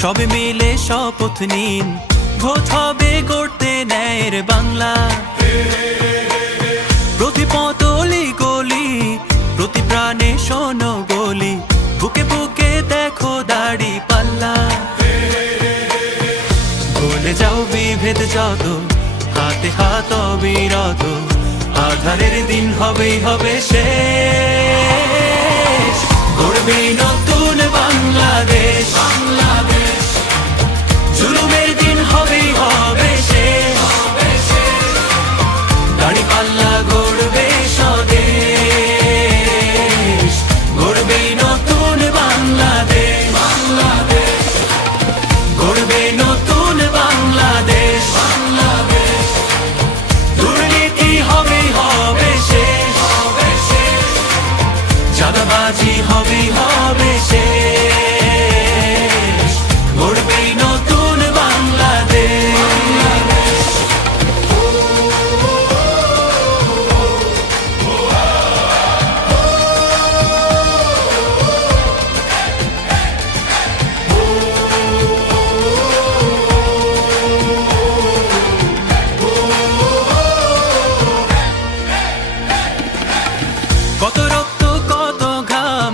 সবে মিলে শপথ নিন, ভোট হবে গড়তে ন্যায়ের বাংলা। প্রতি পতলি গলি, প্রতি প্রাণে শোনো বলি, বুকে বুকে দেখো দাড়ি পাল্লা। ভুলে যাও বিভেদ যত, হাতে হাত অবিরত, আধারের দিন হবেই হবে শেষ। গড়বে নতুন বাংলাদেশ, জুলুমের দিন হবেই হবে শেষ। দাড়ি পাল্লা গড়বে স্বদেশ, গড়বে নতুন বাংলাদেশ, গড়বে নতুন বাংলাদেশ। দুর্নীতি হবেই হবে শেষ, চাঁদাবাজি হবেই হবে শেষ। গড়বে নতুন বাংলাদেশ। কত রক্ত কত ঘাম,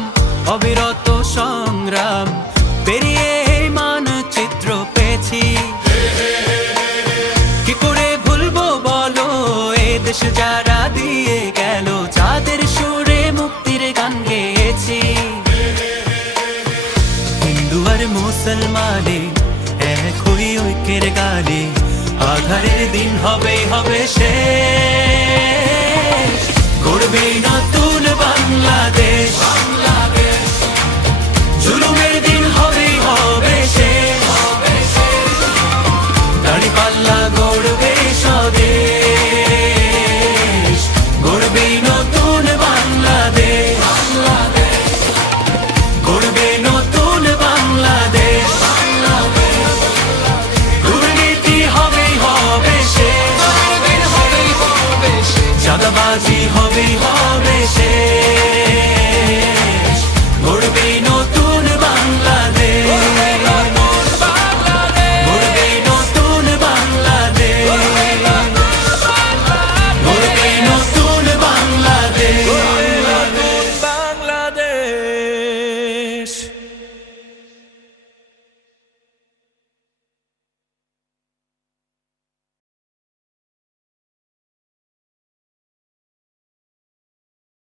অবিরত সংগ্রাম পেরিয়ে এই মানচিত্র পেয়েছি। কি করে ভুলবো বলো এ দেশ যারা দিয়ে গেল, যাদের সুরে মুক্তির গান গেয়েছি। হিন্দু আর মুসলমানে এক হই ঐক্যের গানে, আধারের দিন হবেই হবে শেষ। গড়বে নতুন বাংলাদেশ, জুলুমের